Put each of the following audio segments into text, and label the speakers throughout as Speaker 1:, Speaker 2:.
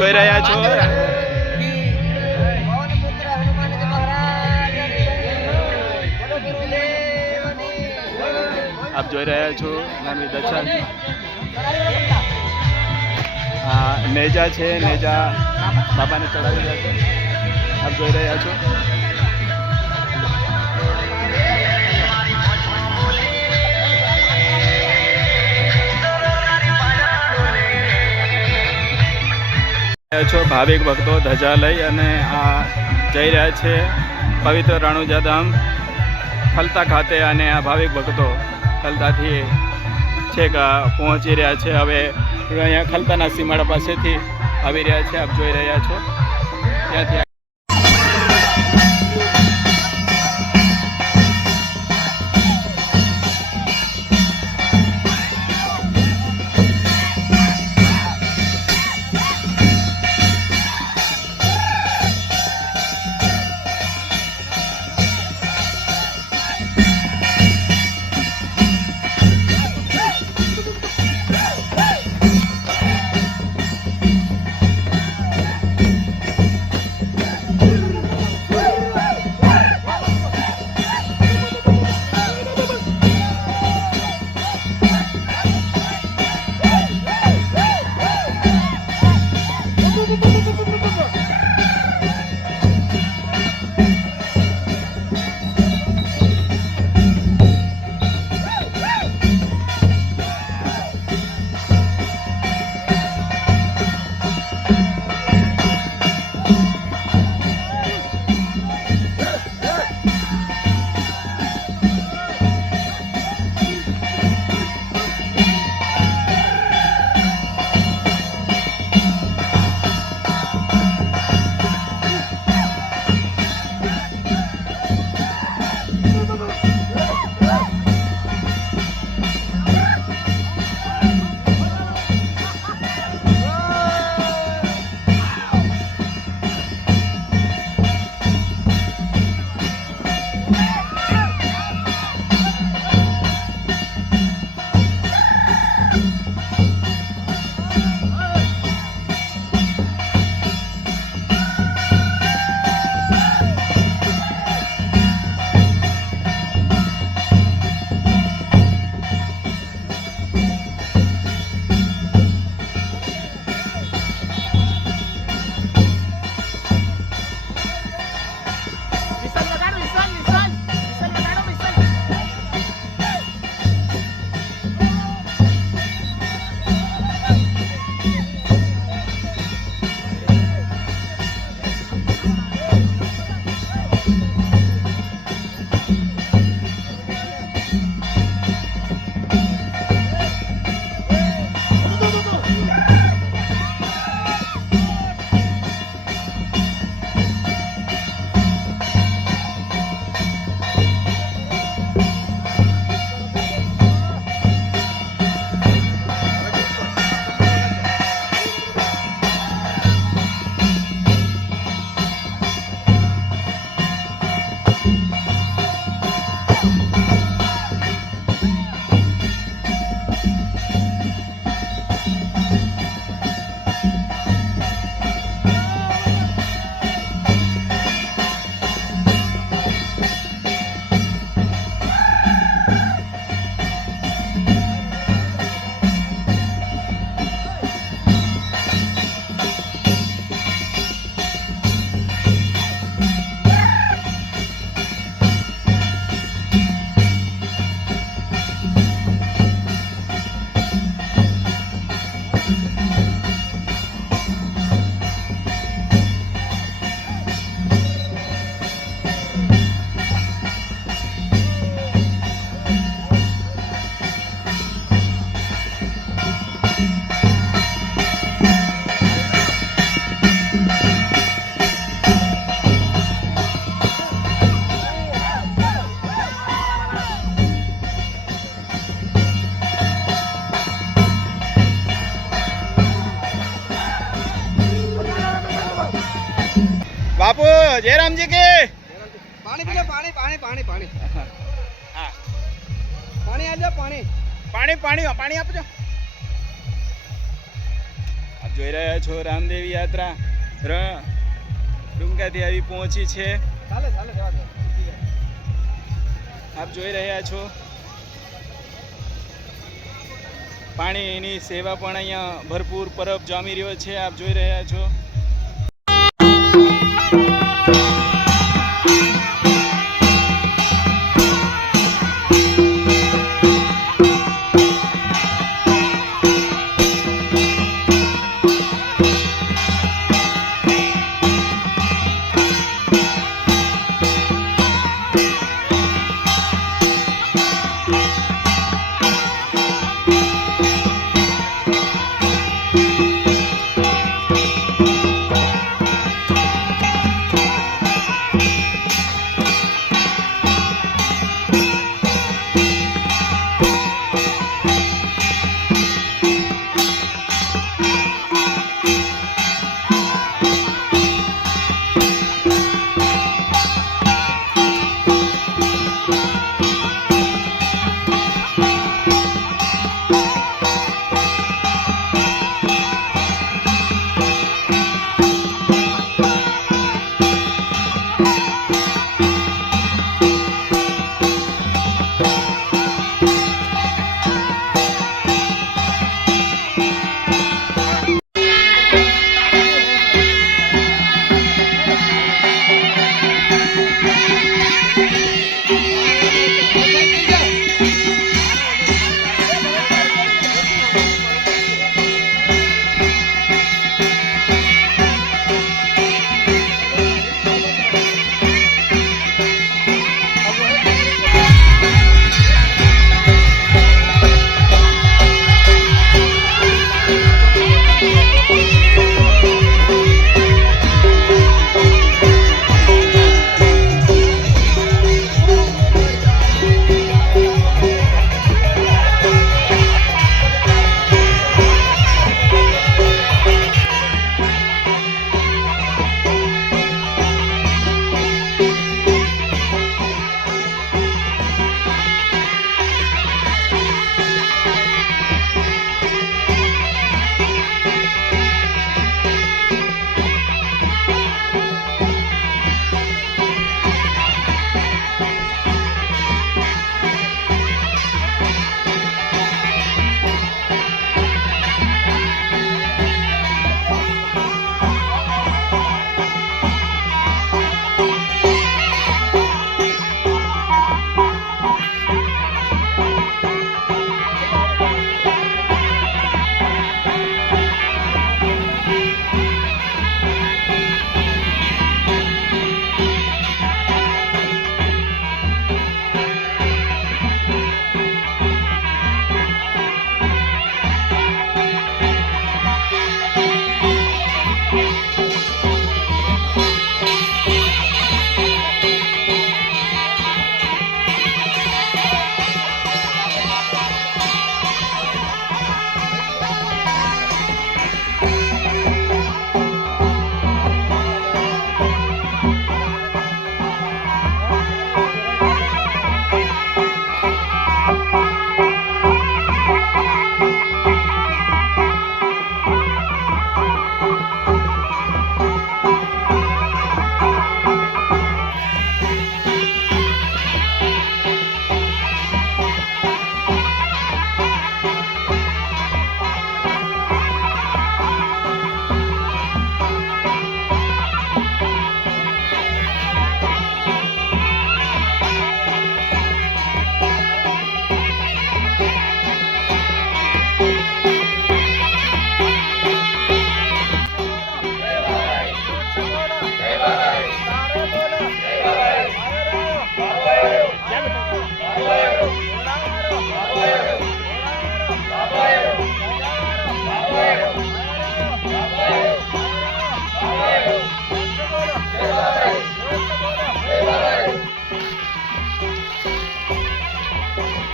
Speaker 1: જોઈ રહ્યા છો? આપ જોઈ રહ્યા છો? નામી દર્શન. હા, નેજા છે, નેજા બાબાને ચડાવી રહ્યા છે. આપ જોઈ રહ્યા છો? છો ભાવિક ભક્તો ધજા લઈ અને આ જઈ રહ્યા છે પવિત્ર રાણુજાધામ ફલતા ખાતે અને આ ભાવિક ભક્તો ખલતાથી છેક પહોંચી રહ્યા છે. હવે અહીંયા ખલતાના સીમાડા પાસેથી આવી રહ્યા છે. આપ જોઈ રહ્યા છો. ત્યાંથી બાપુ જયરામજી કે.
Speaker 2: પાણી પીને પાણી પાણી પાણી પાણી.
Speaker 1: હા.
Speaker 2: પાણી આજો પાણી.
Speaker 1: પાણી પાણી પાણી આપજો. આપ જોઈ રહ્યા છો રામદેવી યાત્રા. ર ડુંગાથી આવી પહોંચી છે.
Speaker 2: ચાલે ચાલે
Speaker 1: આપ જોઈ રહ્યા છો. પાણીની સેવા પણ અહીંયા ભરપૂર પરબ જામી રહ્યો છે આપ જોઈ રહ્યા છો.
Speaker 2: Música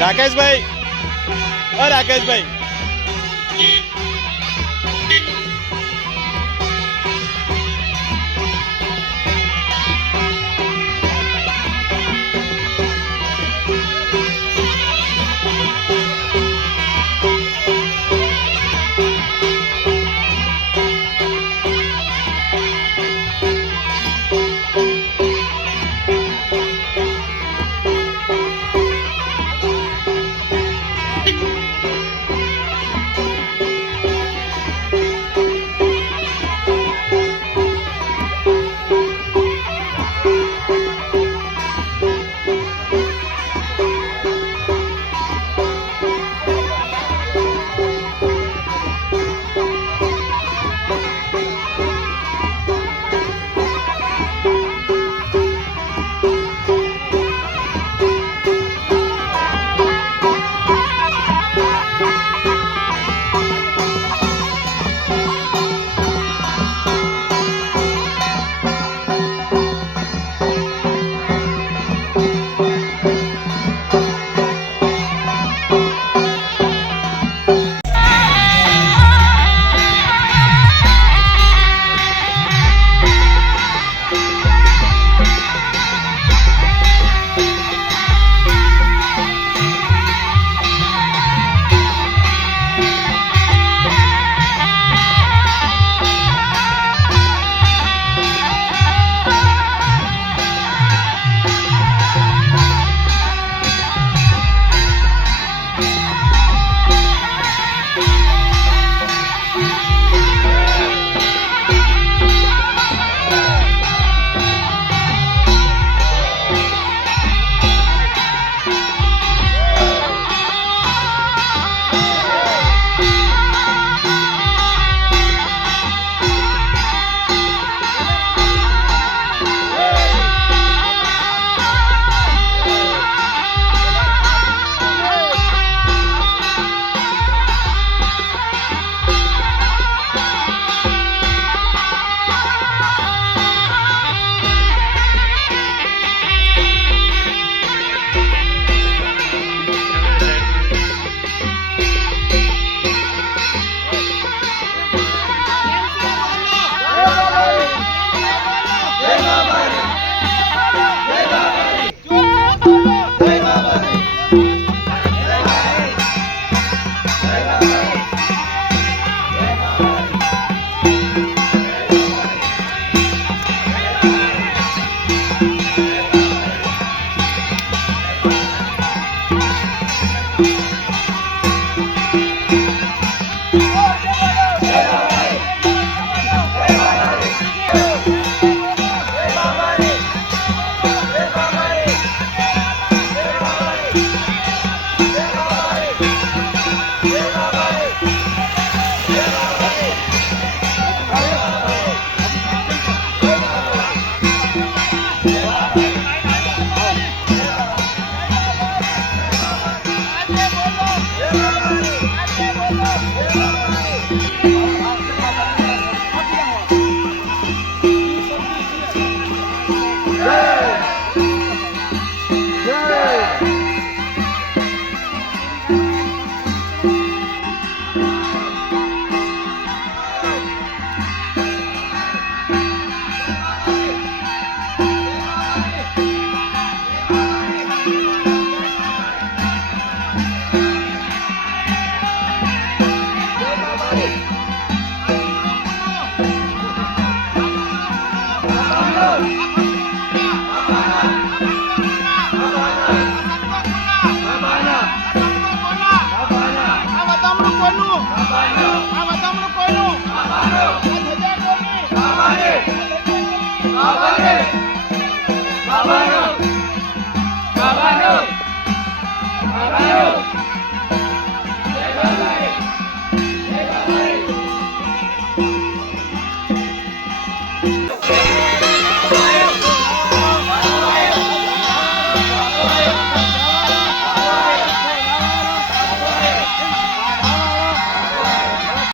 Speaker 1: રાકેશભાઈ. રાકેશભાઈ.